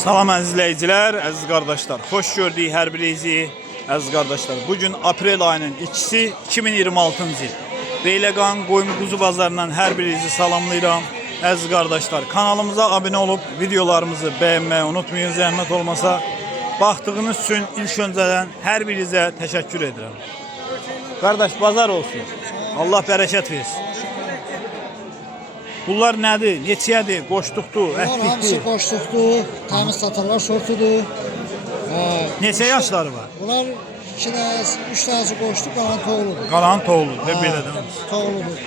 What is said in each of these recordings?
Salam əzizləyicilər, əziz qardaşlar. Xoş gördük hər birinizi, əziz qardaşlar. Bugün aprel ayının 2-si 2026-cı il. Beyləqan Qoyun Quzu bazarından hər birinizi salamlayıram. Əziz qardaşlar, kanalımıza abunə olub videolarımızı bəyənməyi unutmayın. Zəhmət olmasa, baxdığınız üçün ilk öncədən hər birinizə təşəkkür edirəm. Qardaş, bazar olsun. Allah bərəkət versin. Bunlar nədir? Neçəyədir? Qoşduqdur, Bunlar ətlikdir. hamısı qoşduqdur, təmiz satarlar sortudur. Neçə yaşları var? Bunlar 2 dənəsi, 3 dənəsi qoşduq, qalan toğludur. Qalan toğludur, belə də. Toğludur.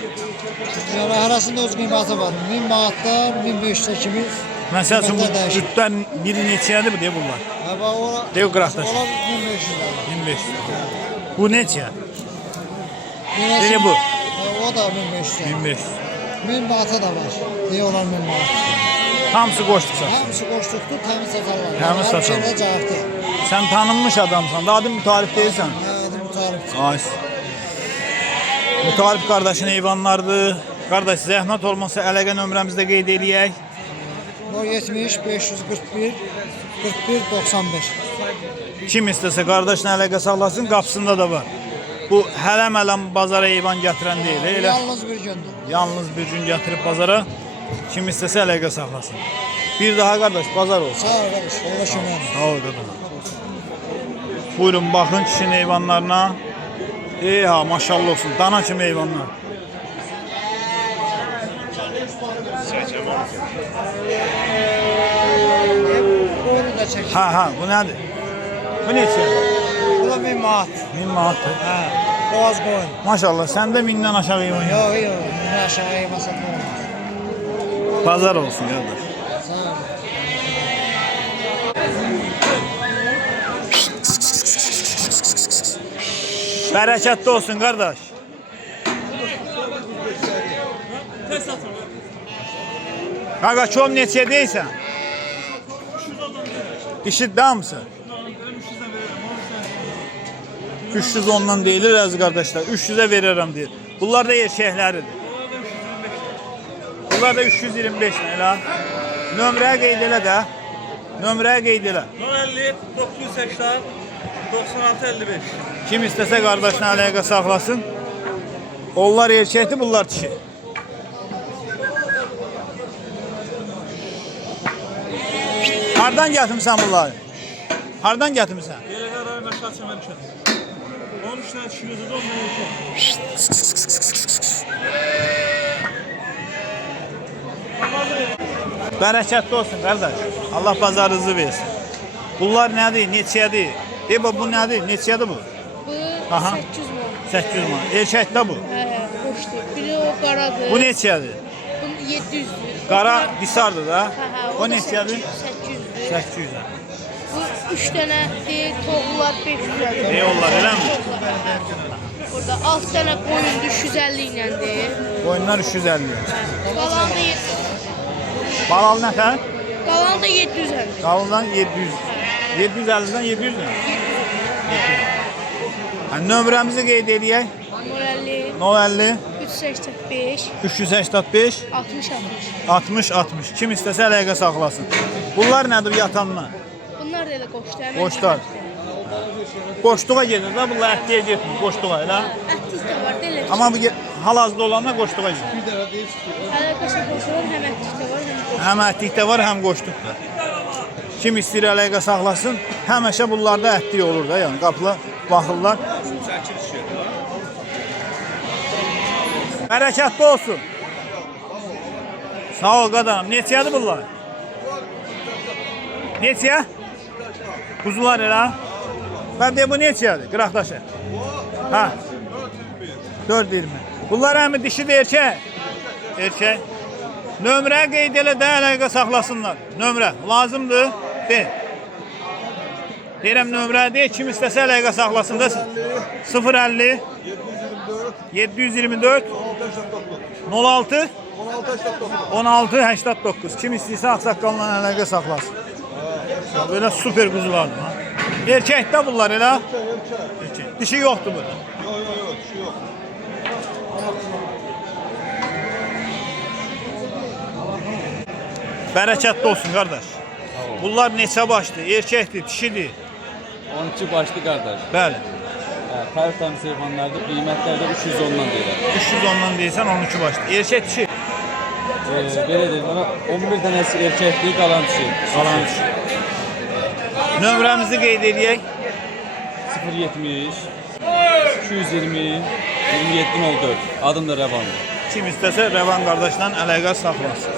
Yəni arasında öz qiyməti var. 1000 manatdan 1500-ə kimi. Məsəl üçün bu cütdən biri neçəyədir bu deyə bunlar? Bax ora. Deyə qıraqdaş. Onlar 1500 lira. 1500. Bu neçə? Birisi bu. O da 1500 lira. 1500. 1000 manata da var. Deyə onlar 1000 manat. Hamısı qoşduqsa. Hamısı qoşduqdur, təmiz satarlar. Təmiz Hər satarlar. şeydə cavabdır. Sən tanınmış adamsan. Adın Mütarif deyilsən. Adım Mutarif. Ay. Mütarif qardaşın heyvanlardır. Qardaş, zəhmət olmasa əlaqə nömrəmizdə qeyd eləyək. 070 541 41 91. Kim istəsə qardaşla əlaqə saxlasın, qapısında da var. Bu hələm bazara heyvan gətirən deyil. Elə Yalnız bir gündür. yalnız bir gün gətirib bazara. Kim istəsə əlaqə saxlasın. Bir daha qardaş, bazar olsun. Sağ ol qardaş, Allah şükür. Sağ ol qadın. Buyurun, baxın kişinin heyvanlarına. Ha, maşallah olsun. Dana kimi heyvanlar. Onu da çək. Ha, bu nədir? Bu neçə? Bu da 1000 manat. 1000 manatdır. Hə, boğaz qoyun. Maşallah, səndə 1000-dən aşağı heyvan yox. Yox, bunu aşağı yeməsən nə olmaz. Bazar olsun qardaş. Sağ ol. Bərəkətli olsun qardaş. Qaqa, çom neçəyə deyirsən? Dişi damısı? 310-dan deyilir əziz qardaşlar. 300-ə verirəm deyir. Bunlar da erkəkləridir. Bunlar da 325 elə. Nömrəyə qeyd elə də. Nömrəyə qeyd elə. 050 980 96 55. Kim istəsə qardaşına əlaqə saxlasın. Onlar erkəkdir, bunlar dişi. Hardan gətirmisən bunları? Hardan gətirmisən? Yerler meşal çemer düşer. 13 tane düşürüyoruz, 10 tane yeter. Bərəkətli olsun qardaş. Allah bazarınızı versin. Bunlar nədir? Neçədir? Bu nədir? Neçədir bu? Bu Aha. 800 manat. 800 manat. Erkəkdə bu. Hoşdur. Biri o qaradır. Bu neçədir? Bu 700'dür. Qara disardır da. O O da neçədir? 800'dür. 800. Bu 3 tane değil, toğular 500'dür. Deyirlər, eləmi? Burada 6 tane koyun 350 ile değil. Qoyunlar 350. Qalan da Balal nətər? qalan da 750. Qalından 700. 750-dən 700 mü? Nömrəmizi qeyd eləyək. 050 050 385 385 60 60. 60 60. Kim istəsə əlaqə saxlasın. Bunlar nədir yatanlar? Bunlar da elə qoşdu. Qoşlar. Qoşduğa gedir də, bunlar ətliyə getmir. Qoşduğa elə. Ətlik də var, deyil. Amma bu hal-hazırda olanlar qoşduğa gedir. Əlaqəsi qoşulan həm ətlik də var, həm qoşdu. Həm ətlikdə var, həm qoşduqda. Kim istəyir əlaqə saxlasın, həmişə bunlarda ətlik olur da, yəni qapılar, baxırlar. Bərəkətli olsun. Sağ ol qadanım. Neçədir bunlar? Neçə? Quzular elə. Bəs bu neçədir? Qıraqdaşı. Ha. 420. Bunlar həmi dişi də erkək? Erkək. Nömrə qeyd elə də əlaqə saxlasınlar. Nömrə lazımdır. De. Deyirəm nömrə deyil. Kim istəsə əlaqə saxlasın da. 050 724 06 16 89. Kim istəyirsə ağsaqqalla əlaqə saxlasın. Böyle süper kuzulardır. Erkek de bunlar elə. Erkek. Dişi yoxdur burada. Yok, dişi yok. Bərəkətli olsun qardaş. Bunlar neçə başlı? Erkəkdir, dişidir. 12 başlı kardeş. Bəli. Her tane heyvanlarda kıymetlerde 310'dan deyirlər. 310'dan deyirsən 12 başlı. Erkək dişi. Belə deyim, 11 tanesi erkekliği kalan dişi. Qalan dişi. Nömrəmizi qeyd edək. 070 220 2704. Adım da Rəvandır. Kim istəsə Rəvan qardaşla əlaqə saxlasın.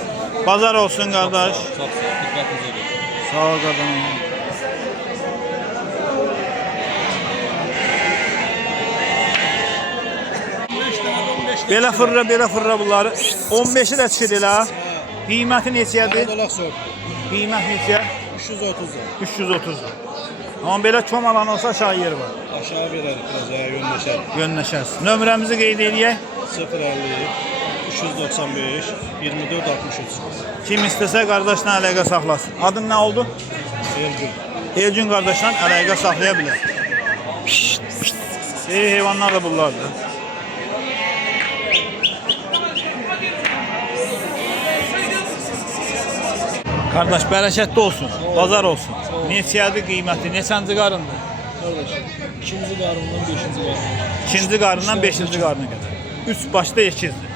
Bazar olsun qardaş. Çox sağ ol, diqqətinizi verin. Sağ ol qardaşım. Belə fırra bunları. 15'i də çıxır elə. Qiyməti neçədir? Dolaq sor. Qiymət neçə? 330. 330. Amma belə kom alan olsa aşağı yeri var. Aşağı verərik biraz ya yönləşərik. Yönləşərsiniz. Nömrəmizi qeyd edək. 050 395 24 63. Kim istəsə qardaşla əlaqə saxlasın. Adın nə oldu? Elgün. Elgün qardaşla əlaqə saxlaya bilər. Heyvanlar da bunlardır. Qardaş bərəkətli olsun, bazar olsun. Neçədir qiyməti, neçənci qarındır? Kardeşim, ikinci qarından beşinci qarından. İkinci qarından beşinci qarına qədər. 3 başda ekizdir.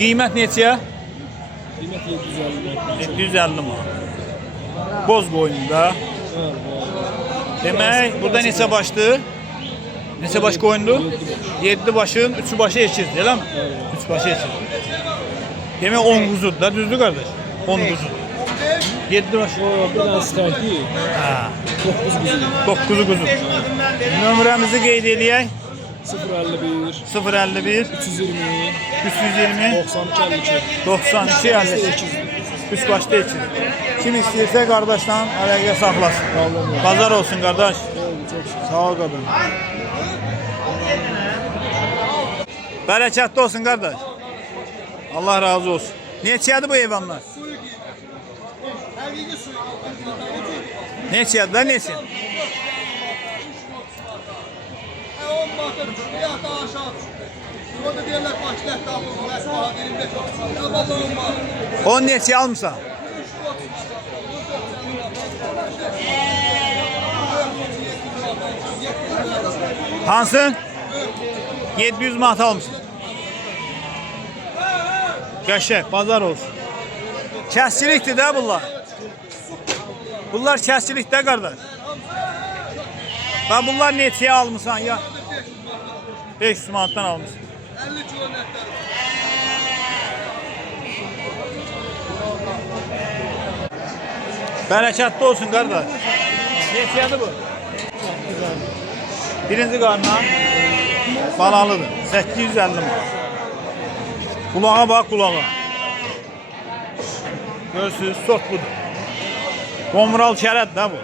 Qiymət neçəyə? Qiymət 750 750 manat. Boz qoyununda. Demək, burada neçə başdır? Neçə baş qoyundur? 7 başın 3'ü başı ekizdir, elə mi? 3 başı ekizdir. Demək 10 quzudur da, düzdür qardaş? 10 quzudur. 7 baş. Bir dənə stək deyil. Hə, 9 quzu. 9 quzu. Nömrəmizi qeyd edək. 051 051 320 320 92 52. 92 52. 3 başda ekizdir. Kim istəyirsə qardaşla əlaqə saxlasın. Bazar olsun qardaş. Sağ ol qardaş. Bərəkətli olsun qardaş. Allah razı olsun. Neçədir bu heyvanlar? Neçədir da neçə? On neçə almışsan? Hansı? 700 manat almışsın. Qəşəng, bazar olsun. Kəsçilikdir də bunlar. Bunlar kəsçilikdə qardaş. Və bunlar neçəyə almışsan ya? 500 manatdan almışsın. 50 kilometre. Bərəkətli olsun qardaş. Neçədir bu? Birinci qarına balalıdır. 850 manat. Qulağa bax, qulağa. Görürsünüz, sortludur. Qomral kərəd də bu.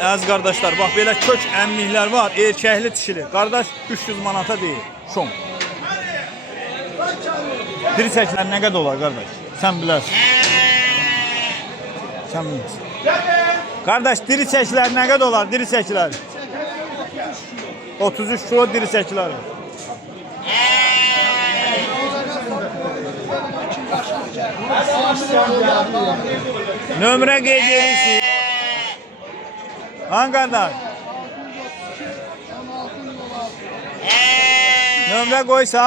Əziz qardaşlar, bax belə kök əmliklər var, erkəkli dişili. Qardaş 300 manata deyil, şom. Diri çəkilər nə qədər olar qardaş? Sən bilərsən. Sən bilirsən. Qardaş, diri çəkilər nə qədər olar? Diri çəkilər. 33 kilo diri çəkilər. Nömrə qeyd edirsiniz. Han qardaş? Nömrə qoysa?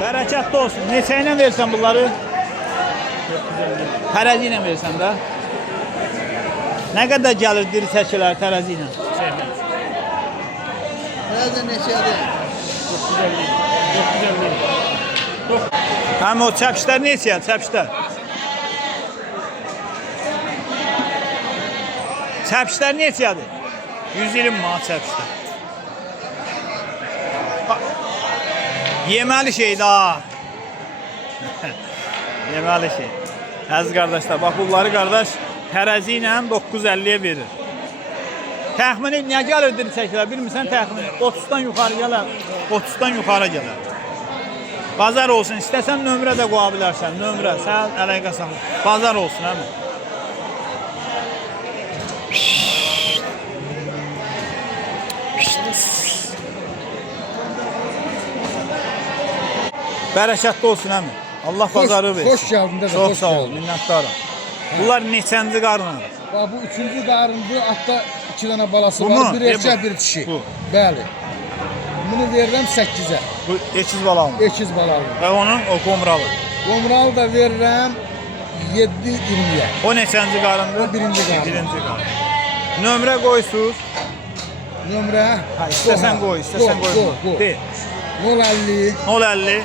Bərəkətli olsun. Neçə ilə versən bunları? Tərəzi ilə versən də. Nə qədər gəlir diri çəkilər tərəzi ilə? Nerede neşeli? Həm o çəpişlər neçəyə? Çəpişlər. Çəpişlər neçədir? 120 manat çəpişlər. Yeməli şeydir ha. Yeməli şey. Əziz qardaşlar, bax bunları qardaş tərəzi ilə 950-yə verir. Təxmini nə gəlir diri çəkilər bilmirsən təxmini? 30-dan yuxarı gələr, 30-dan yuxarı gələr. Bazar olsun, istəsən nömrə də qoya bilərsən, nömrə, sən əlaqə saxla. Bazar olsun, həmi? Bərəkətli olsun əmi. Allah bazarı versin. Xoş geldin de. Çox sağ ol, minnətdaram. Bunlar neçənci qarınlar? Bak bu üçüncü qarındı. Hatta 2 tane balası Bu var. mu? Bir erkek bu? bir dişi. Bu. Bəli. Bunu verirəm 8'e. Bu ekiz bala mı? 8 balalı. Və onun o komralı. Qomral da verirəm 7-20'ye. O neçənci qarındır? O birinci qarın. Birinci qarın. Nömrə qoysuz. Nömrə. Ha, istəsən qoy, istəsən qoy. De. 050 050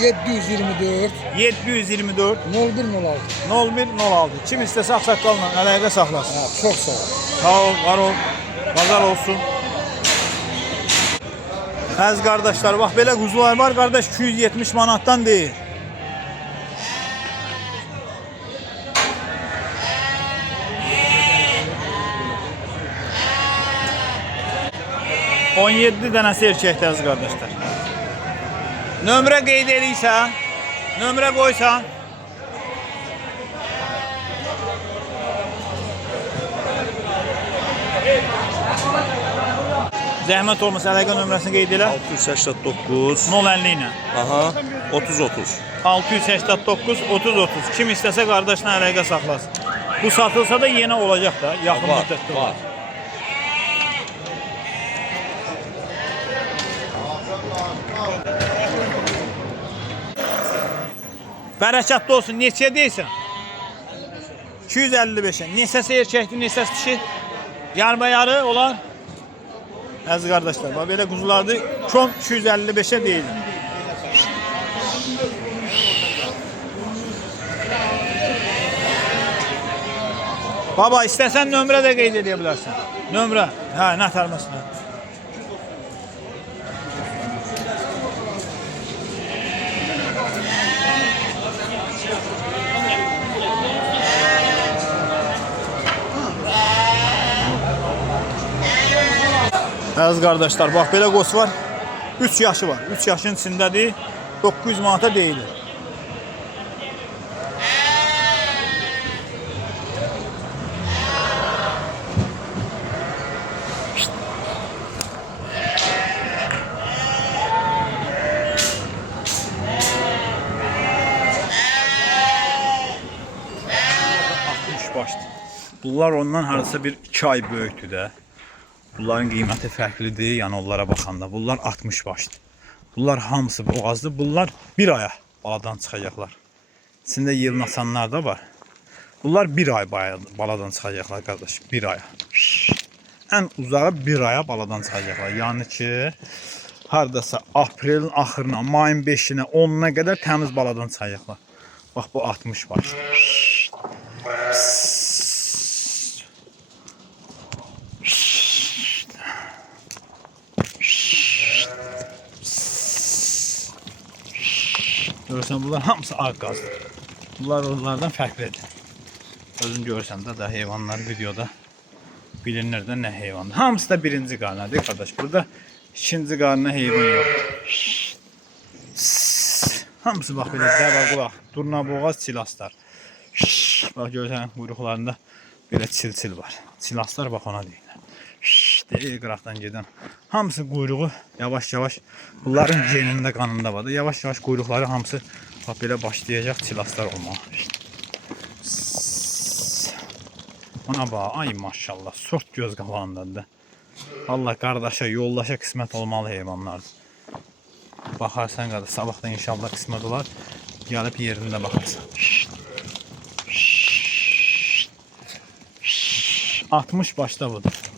724 724 0106. 0106. Kim istəsə ağsaqqalla əlaqə saxlasın. Ha, çok sağ ol. Sağ ol, var ol. Bazar olsun. Əziz qardaşlar, bax belə quzular var qardaş 270 manatdan deyil. ...17 dənəsi erkəkdir əziz qardaşlar. Nömrə qeyd edirsən, nömrə qoysan. Zəhmət olmasa əlaqə nömrəsini qeyd elə. 689 050 ilə. aha 30 689 30 Kim istəsə qardaşla əlaqə saxlasın. Bu satılsa da yenə olacaq da, yaxın var, müddətdə var. var. Bərəkətli olsun. Neçəyə deyirsən? 255-ə. Neçəsi erkəkdir, neçəsi dişi? Yarı olar. Əziz qardaşlar, bax belə quzulardır. Kom 255-ə deyil. Baba, istəsən nömrə də qeyd edə bilərsən. Nömrə. Hə, nə tərməsinə. Əziz qardaşlar, bax belə qoç var. 3 yaşı var. 3 yaşın içindədir. 900 manata deyilir. Başdır. Bunlar ondan harasa bir 2 ay böyükdür də. Bunların qiyməti fərqlidir, yəni onlara baxanda. Bunlar 60 başdır. Bunlar hamısı boğazdır. Bunlar bir aya baladan çıxacaqlar. İçində yığınasanlar da var. Bunlar bir ay baladan çıxacaqlar qardaş, bir aya. Ən uzağı bir aya baladan çıxacaqlar. Yəni ki, hardasa aprelin axırına, mayın 5-inə, 10-una qədər təmiz baladan çıxacaqlar. Bax, bu 60 başdır. Görürsən, bunlar hamısı ağ qazdır. Bunlar onlardan fərqlidir. Özün görürsən də heyvanlar videoda bilinir də nə heyvandır. Hamısı da birinci qarnadır qardaş. Burada ikinci qarna heyvan yoxdur. Hamısı bax belə dəvə qulaq, durnaboğaz, çilaslar. Bax görürsən, quyruqlarında belə çil-çil var. Çilaslar bax ona deyirlər. Deyir qıraqdan gedən. Hamısı quyruğu yavaş-yavaş bunların genində, qanında var da. Yavaş-yavaş quyruqları hamısı bax belə başlayacaq çilaslar olmağa. Ona bax, ay maşallah, sort göz qabağındadır da. Allah qardaşa, yoldaşa qismət olmalı heyvanlardır. Baxarsan qardaş, sabahdan inşallah qismət olar. Gəlib yerində baxarsan. 60 başda budur.